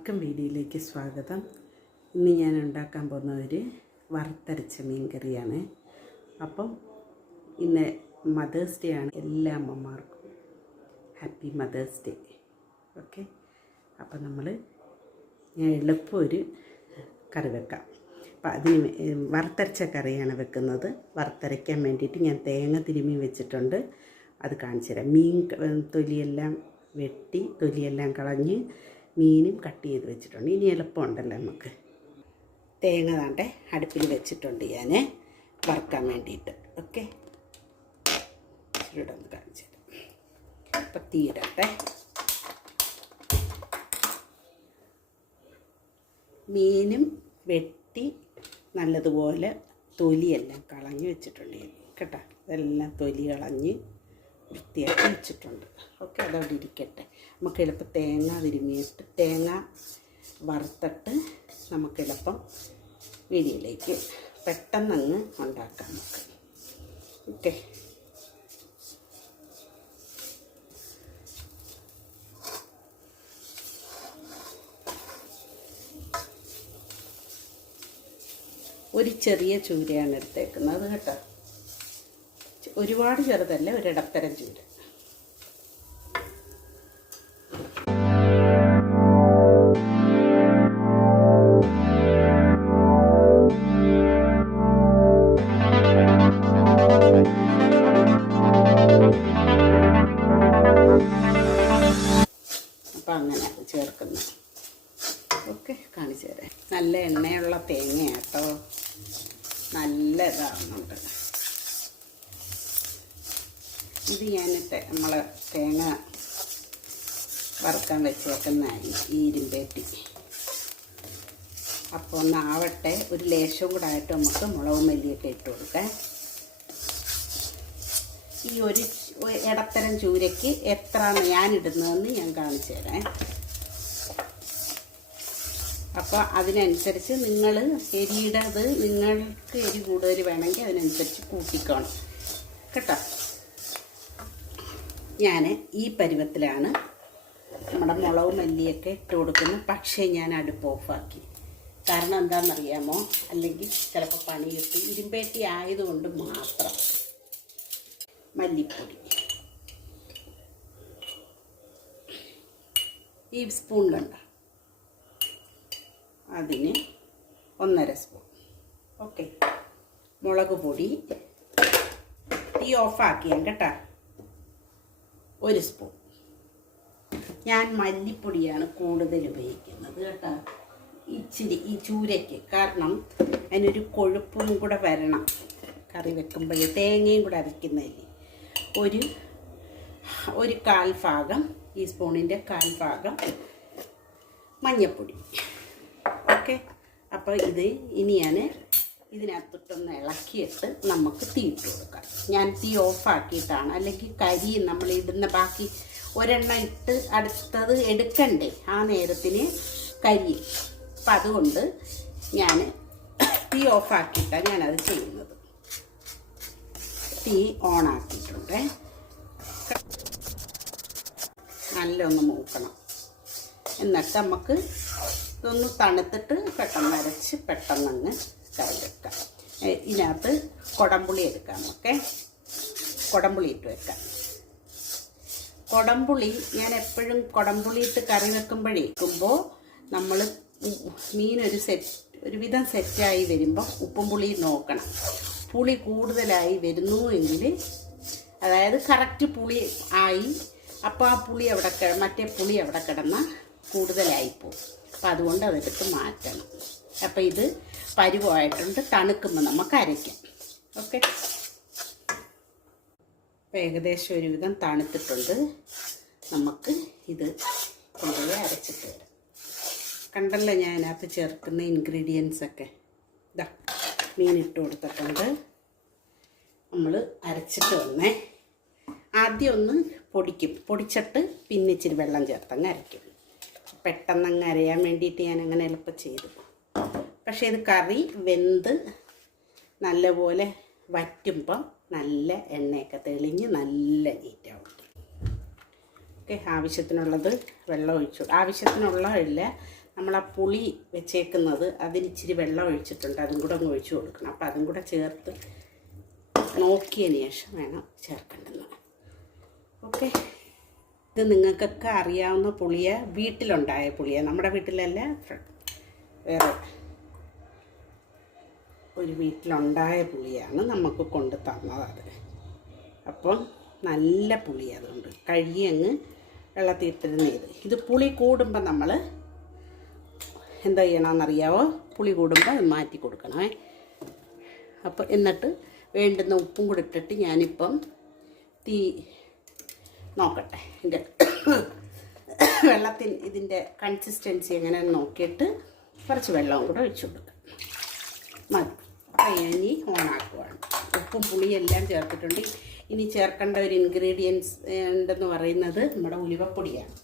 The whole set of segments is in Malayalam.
എല്ലാവർക്കും വീഡിയോയിലേക്ക് സ്വാഗതം. ഇന്ന് ഞാൻ ഉണ്ടാക്കാൻ പോകുന്ന ഒരു വറുത്തരച്ച മീൻ കറിയാണ്. അപ്പം ഇന്ന് മദേഴ്സ് ഡേ ആണ്. എല്ലാ അമ്മമാർക്കും ഹാപ്പി മദേഴ്സ് ഡേ. ഓക്കെ, അപ്പം ഞാൻ എളുപ്പം ഒരു കറി വെക്കാം. അപ്പം അതിന് വറുത്തരച്ച കറിയാണ് വെക്കുന്നത്. വറുത്തരയ്ക്കാൻ വേണ്ടിയിട്ട് ഞാൻ തേങ്ങ തിരുമ്മി വെച്ചിട്ടുണ്ട്. അത് കാണിച്ചു തരാം. മീൻ തൊലിയെല്ലാം വെട്ടി തൊലിയെല്ലാം കളഞ്ഞ് മീനും കട്ട് ചെയ്ത് വെച്ചിട്ടുണ്ട്. ഇനി എളുപ്പമുണ്ടല്ലോ നമുക്ക്. തേങ്ങ താണ്ടെ അടുപ്പിൽ വെച്ചിട്ടുണ്ട് ഞാൻ വറുക്കാൻ വേണ്ടിയിട്ട്. ഓക്കെ, ഇവിടെ ഒന്ന് കാണിച്ചു തരാം. അപ്പം തീരട്ടെ. മീനും വെട്ടി നല്ലതുപോലെ തൊലിയെല്ലാം കളഞ്ഞ് വെച്ചിട്ടുണ്ട് കേട്ടോ. ഇതെല്ലാം തൊലി കളഞ്ഞ് വൃത്തിയാക്കി വെച്ചിട്ടുണ്ട്. ഓക്കെ, അതവിടെ ഇരിക്കട്ടെ. നമുക്ക് എളുപ്പം തേങ്ങ തിരുമ്മിയിട്ട് തേങ്ങ വറുത്തിട്ട് നമുക്ക് എളുപ്പം വീഡിയോയിലേക്ക് പെട്ടെന്നങ്ങ് ഉണ്ടാക്കാം നമുക്ക്. ഓക്കെ, ഒരു ചെറിയ ചൂരയാണ് എടുത്തേക്കുന്നത് കേട്ടോ. ഒരുപാട് ചെറുതല്ല, ഒരിടത്തരം ചൂര. അപ്പം അങ്ങനെ ചേർക്കുന്നു. ഓക്കെ, കാണിച്ചു തരാം. നല്ല എണ്ണയുള്ള തേങ്ങയാട്ടോ, നല്ല ഇതാകുന്നുണ്ട്. ഇത് ഞാനിട്ട് നമ്മൾ തേങ്ങ വറുക്കാൻ വെച്ചേക്കുന്നതാണ് ഈ ഇരുമ്പേട്ടി. അപ്പോൾ ഒന്നാവട്ടെ. ഒരു ലേശം കൂടെ ആയിട്ട് നമുക്ക് മുളകും മല്ലിയൊക്കെ ഇട്ട് കൊടുക്കാം. ഈ ഒരു ഇടത്തരം ചൂരയ്ക്ക് എത്രയാണ് ഞാനിടുന്നതെന്ന് ഞാൻ കാണിച്ചു തരാം. അപ്പോൾ അതിനനുസരിച്ച് നിങ്ങൾ എരിയുടെ അത് നിങ്ങൾക്ക് എരി കൂടുതൽ വേണമെങ്കിൽ അതിനനുസരിച്ച് കൂട്ടിക്കണം കേട്ടോ. ഞാൻ ഈ പരുവത്തിലാണ് നമ്മുടെ മുളകും മല്ലിയൊക്കെ ഇട്ട് കൊടുക്കുന്നത്. പക്ഷേ ഞാൻ അടുപ്പ് ഓഫാക്കി. കാരണം എന്താണെന്നറിയാമോ? അല്ലെങ്കിൽ ചിലപ്പോൾ പണി കിട്ടും. ഇരുമ്പേട്ടി ആയതുകൊണ്ട് മാത്രം. മല്ലിപ്പൊടി ഈ സ്പൂൺ കണ്ട, അതിന് 1.5 സ്പൂൺ. ഓക്കെ, മുളക് പൊടി തീ ഓഫാക്കിയാൽ കേട്ടോ. 1 സ്പൂൺ. ഞാൻ മല്ലിപ്പൊടിയാണ് കൂടുതൽ ഉപയോഗിക്കുന്നത് കേട്ടോ. ഇച്ചിരി ഈ ചൂരയ്ക്ക്, കാരണം അതിനൊരു കൊഴുപ്പും കൂടെ വരണം കറി വെക്കുമ്പോഴേ. തേങ്ങയും കൂടെ അരയ്ക്കുന്നതിൽ ഒരു 1/4 ഭാഗം, ഈ സ്പൂണിൻ്റെ 1/4 ഭാഗം മഞ്ഞൾപ്പൊടി. ഓക്കെ, അപ്പോൾ ഇനി ഞാൻ ഇതിനകത്തിട്ടൊന്ന് ഇളക്കിയിട്ട് നമുക്ക് തീ ഇട്ട് കൊടുക്കാം. ഞാൻ തീ ഓഫാക്കിയിട്ടാണ്, അല്ലെങ്കിൽ കരി നമ്മൾ ഇടുന്ന ബാക്കി ഒരെണ്ണം ഇട്ട് അടുത്തത് എടുക്കണ്ടേ, ആ നേരത്തിന് കരി. അപ്പം അതുകൊണ്ട് ഞാൻ തീ ഓഫാക്കിയിട്ടാണ് ഞാനത് ചെയ്യുന്നത്. തീ ഓണാക്കിയിട്ടുണ്ട്. നല്ലൊന്ന് മൂക്കണം. എന്നിട്ട് നമുക്ക് ഇതൊന്ന് തണുത്തിട്ട് പെട്ടെന്ന് അരച്ച് പെട്ടെന്നങ്ങ് കറി വെക്കാം. ഇതിനകത്ത് കുടംപുളി എടുക്കാം. ഓക്കെ, കുടംപുളി ഇട്ട് വെക്കാം. കുടംപുളി ഞാൻ എപ്പോഴും കുടംപുളി ഇട്ട് കറി വെക്കുമ്പോൾ നമ്മൾ ഒരുവിധം സെറ്റായി വരുമ്പോൾ ഉപ്പും പുളിയും നോക്കണം. പുളി കൂടുതലായി വരുന്നു എങ്കിൽ, അതായത് കറക്റ്റ് പുളി ആയി, അപ്പോൾ ആ പുളി മറ്റേ പുളി അവിടെ കിടന്നാൽ കൂടുതലായിപ്പോവും. അപ്പം അതുകൊണ്ട് അതെടുത്ത് മാറ്റണം. അപ്പം ഇത് പരുവമായിട്ടുണ്ട്. തണുക്കുമ്പോൾ നമുക്ക് അരയ്ക്കാം. ഓക്കെ, അപ്പം ഏകദേശം ഒരുവിധം തണുത്തിട്ടുണ്ട്. നമുക്ക് ഇത് കൊണ്ടുപോയി അരച്ചിട്ട് വരാം. കണ്ടല്ലോ ഞാൻ അതിനകത്ത് ചേർക്കുന്ന ഇൻഗ്രീഡിയൻസൊക്കെ. ഇതാ മീൻ ഇട്ട് കൊടുത്തിട്ടുണ്ട്. നമ്മൾ അരച്ചിട്ട് വന്നേ. ആദ്യം ഒന്ന് പൊടിച്ചിട്ട് പിന്നെ ഇച്ചിരി വെള്ളം ചേർത്തങ്ങ് അരയ്ക്കും. പെട്ടെന്നങ്ങ് അരയാൻ വേണ്ടിയിട്ട് ഞാൻ അങ്ങനെ എളുപ്പം ചെയ്തു. പക്ഷേ ഇത് കറി വെന്ത് നല്ലപോലെ വറ്റുമ്പം നല്ല എണ്ണയൊക്കെ തെളിഞ്ഞ് നല്ല നീറ്റാവും. ഓക്കെ, ആവശ്യത്തിനുള്ളത് വെള്ളം ഒഴിച്ചു. ആവശ്യത്തിനുള്ള ഇല്ല, നമ്മൾ ആ പുളി വെച്ചേക്കുന്നത് അതിന് ഇച്ചിരി വെള്ളം ഒഴിച്ചിട്ടുണ്ട്, അതും കൂടെ ഒന്ന് ഒഴിച്ചു കൊടുക്കണം. അപ്പോൾ അതും കൂടെ ചേർത്ത് നോക്കിയതിന് ശേഷം വേണം ചേർക്കേണ്ടത്. ഓക്കെ, ഇത് നിങ്ങൾക്കൊക്കെ അറിയാവുന്ന പുളിയ, വീട്ടിലുണ്ടായ പുളിയ, നമ്മുടെ വീട്ടിലല്ല, വേറെ ഒരു വീട്ടിലുണ്ടായ പുളിയാണ് നമുക്ക് കൊണ്ട് തന്നത് അത്. അപ്പം നല്ല പുളി, അതുകൊണ്ട് കഴുകി അങ്ങ് വെള്ളത്തിൽ ഇട്ടിരുന്ന ഇത് പുളി കൂടുമ്പോൾ നമ്മൾ എന്താ ചെയ്യണമെന്നറിയാവോ? പുളി കൂടുമ്പോൾ അത് മാറ്റി കൊടുക്കണേ. അപ്പോൾ എന്നിട്ട് വേണ്ടുന്ന ഉപ്പും കൂടി ഇട്ടിട്ട് ഞാനിപ്പം തീ നോക്കട്ടെ, ഇതിൻ്റെ വെള്ളത്തിന് ഇതിൻ്റെ കൺസിസ്റ്റൻസി എങ്ങനെയാണെന്ന് നോക്കിയിട്ട് കുറച്ച് വെള്ളവും കൂടെ ഒഴിച്ചു കൊടുക്കാം. മതി. ഇനി ഓണാക്കുവാണ്. ഉപ്പും പുളിയെല്ലാം ചേർത്തിട്ടുണ്ട്. ഇനി ചേർക്കേണ്ട ഒരു ഇൻഗ്രീഡിയൻസ് ഉണ്ടെന്ന് പറയുന്നത് നമ്മുടെ ഉലുവപ്പൊടിയാണ്.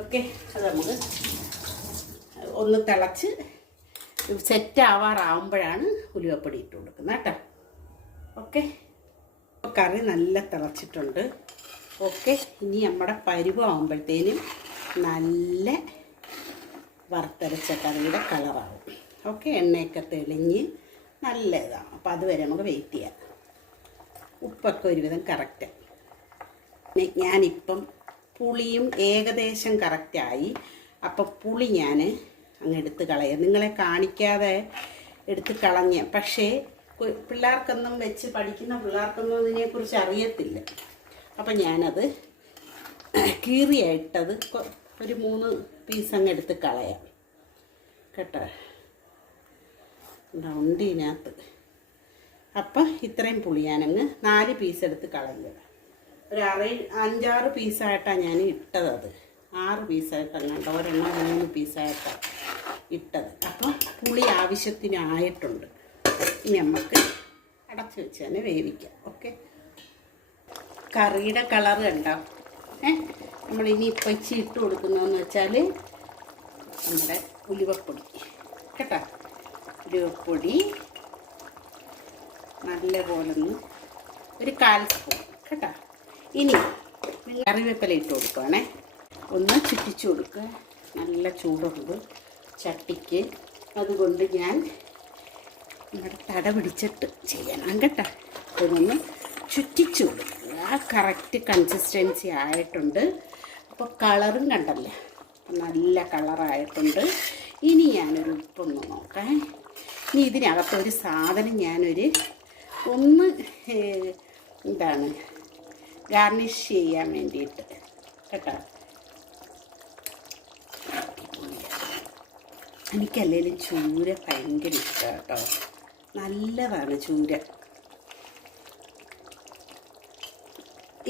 ഓക്കെ, അത് നമുക്ക് ഒന്ന് തിളച്ച് സെറ്റ് ആവാറാവുമ്പോഴാണ് ഉലുവപ്പൊടി ഇട്ട് കൊടുക്കുന്നത് കേട്ടോ. ഓക്കെ, കറി നല്ല തിളച്ചിട്ടുണ്ട്. ഓക്കെ, ഇനി നമ്മുടെ പരുവാകുമ്പോഴത്തേനും നല്ല വറുത്തരച്ച കറിയുടെ കളറാവും. ഓക്കെ, എണ്ണയൊക്കെ തെളിഞ്ഞ് നല്ല ഇതാണ്. അപ്പോൾ അതുവരെ നമുക്ക് വെയിറ്റ് ചെയ്യാം. ഉപ്പൊക്കെ ഒരുവിധം കറക്റ്റ്. ഞാനിപ്പം പുളിയും ഏകദേശം കറക്റ്റായി. അപ്പം പുളി ഞാൻ അങ്ങ് എടുത്ത് കളയാം. നിങ്ങളെ കാണിക്കാതെ എടുത്ത് കളഞ്ഞ, പക്ഷേ പിള്ളേർക്കൊന്നും വെച്ച് പഠിക്കുന്ന പിള്ളേർക്കൊന്നും അതിനെക്കുറിച്ച് അറിയത്തില്ല. അപ്പം ഞാനത് കീറിയായിട്ടത് ഒരു 3 പീസ് അങ്ങ് എടുത്ത് കളയാം കേട്ടോ. ഉണ്ട് ഇതിനകത്ത്. അപ്പം ഇത്രയും പുളി ഞാനങ്ങ് 4 പീസ് എടുത്ത് കളയുക. ഒരു 5-6 പീസായിട്ടാണ് ഞാൻ ഇട്ടത്. അത് 6 പീസായിട്ടാണ് കണ്ടോ, 3 പീസായിട്ടാണ് ഇട്ടത്. അപ്പം പുളി ആവശ്യത്തിനായിട്ടുണ്ട്. ഇനി നമുക്ക് അടച്ച് വെച്ച് തന്നെ വേവിക്കാം. ഓക്കെ, കറിയുടെ കളറ് കണ്ടോ? നമ്മളിനി ഇപ്പം ഇച്ചി ഇട്ട് കൊടുക്കുന്നതെന്ന് വെച്ചാൽ നമ്മുടെ ഉലുവപ്പൊടി കേട്ടോ. ഉലുവപ്പൊടി നല്ലപോലെ ഒരു 1/4 സ്പൂൺ കേട്ടോ. ഇനി കറിവേപ്പില ഇട്ട് കൊടുക്കുകയാണേ. ഒന്ന് ചുറ്റിച്ചു കൊടുക്കുക. നല്ല ചൂടുണ്ട് ചട്ടിക്ക്, അതുകൊണ്ട് ഞാൻ നമ്മുടെ തട പിടിച്ചിട്ട് ചെയ്യണം കേട്ടോ. അതൊന്ന് ചുറ്റിച്ചു കൊടുക്കുക. ആ കറക്റ്റ് കൺസിസ്റ്റൻസി ആയിട്ടുണ്ട്. അപ്പോൾ കളറും കണ്ടല്ലേ, നല്ല കളറായിട്ടുണ്ട്. ഇനി ഞാനൊരു ഉപ്പൊന്ന് നോക്കാം. ഇനി ഇതിനകത്തൊരു സാധനം ഞാനൊരു ഒന്ന് എന്താണ് ഗാർണിഷ് ചെയ്യാൻ വേണ്ടിയിട്ട് കേട്ടോ. എനിക്കല്ലേലും ചൂര ഭയങ്കര ഇഷ്ടമാണ് കേട്ടോ. നല്ലതാണ് ചൂര.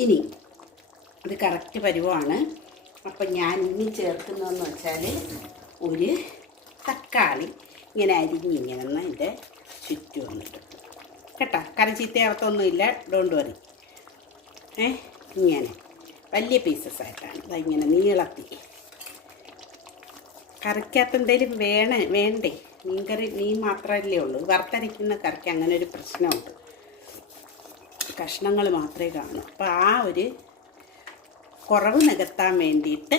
ഇനി ഇത് കറക്റ്റ് പരുവമാണ്. അപ്പം ഞാൻ ഇനി ചേർക്കുന്നതെന്ന് വെച്ചാൽ ഒരു തക്കാളി ഇങ്ങനെ അരിഞ്ഞിങ്ങനെ ഒന്ന് ഇതിൻ്റെ ചുറ്റും വന്നിട്ട് കേട്ടോ. കറി ചീത്തയാവത്തൊന്നുമില്ല, ഡോണ്ട് വറി. ഇങ്ങനെ വലിയ പീസസ് ആയിട്ടാണ് ഇങ്ങനെ നീളത്തി. കറിക്കകത്ത് എന്തെങ്കിലും വേണ്ടേ? മീൻ മാത്രമല്ലേ ഉള്ളൂ. വറുത്തരയ്ക്കുന്ന കറിക്ക് അങ്ങനെ ഒരു പ്രശ്നമുണ്ട്, കഷ്ണങ്ങൾ മാത്രമേ കാണൂ. അപ്പോൾ ആ ഒരു കുറവ് നികത്താൻ വേണ്ടിയിട്ട്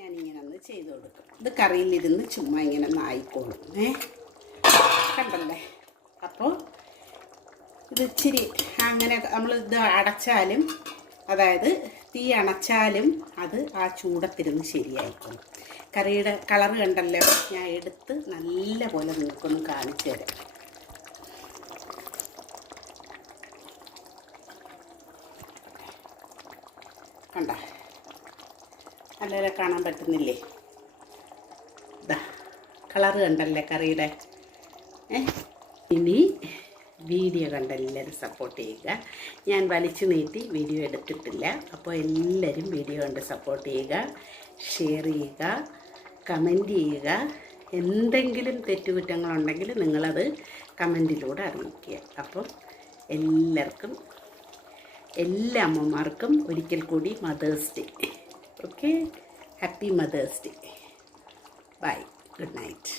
ഞാനിങ്ങനെ ഒന്ന് ചെയ്ത് കൊടുക്കും. ഇത് കറിയിലിരുന്ന് ചുമ്മാ ഇങ്ങനെ ഒന്ന് ആയിക്കോളും. കണ്ടല്ലേ? അപ്പോൾ ഇത് ഇച്ചിരി അങ്ങനെ നമ്മൾ ഇത് അടച്ചാലും, അതായത് തീ അണച്ചാലും അത് ആ ചൂടത്തിരുന്ന് ശരിയായിക്കോളും. കറിയുടെ കളറ് കണ്ടല്ലോ, ഞാൻ എടുത്ത് നല്ല പോലെ നിങ്ങൾക്കൊന്ന് കാണിച്ചു തരാം. കണ്ട നല്ല കാണാൻ പറ്റുന്നില്ലേ? ഇതാ കളറ് കണ്ടല്ലേ കറിയുടെ. ഇനി വീഡിയോ കണ്ട എല്ലാവരും സപ്പോർട്ട് ചെയ്യുക. ഞാൻ വലിച്ചു നീട്ടി വീഡിയോ എടുത്തിട്ടില്ല. അപ്പോൾ എല്ലാവരും വീഡിയോ കണ്ട് സപ്പോർട്ട് ചെയ്യുക, ഷെയർ ചെയ്യുക, കമൻറ്റ് ചെയ്യുക. എന്തെങ്കിലും തെറ്റുകുറ്റങ്ങളുണ്ടെങ്കിൽ നിങ്ങളത് കമൻറ്റിലൂടെ അറിയിക്കുക. അപ്പം എല്ലാവർക്കും, എല്ലാ അമ്മമാർക്കും ഒരിക്കൽ കൂടി mother's day. Okay, happy mother's day. Bye, good night.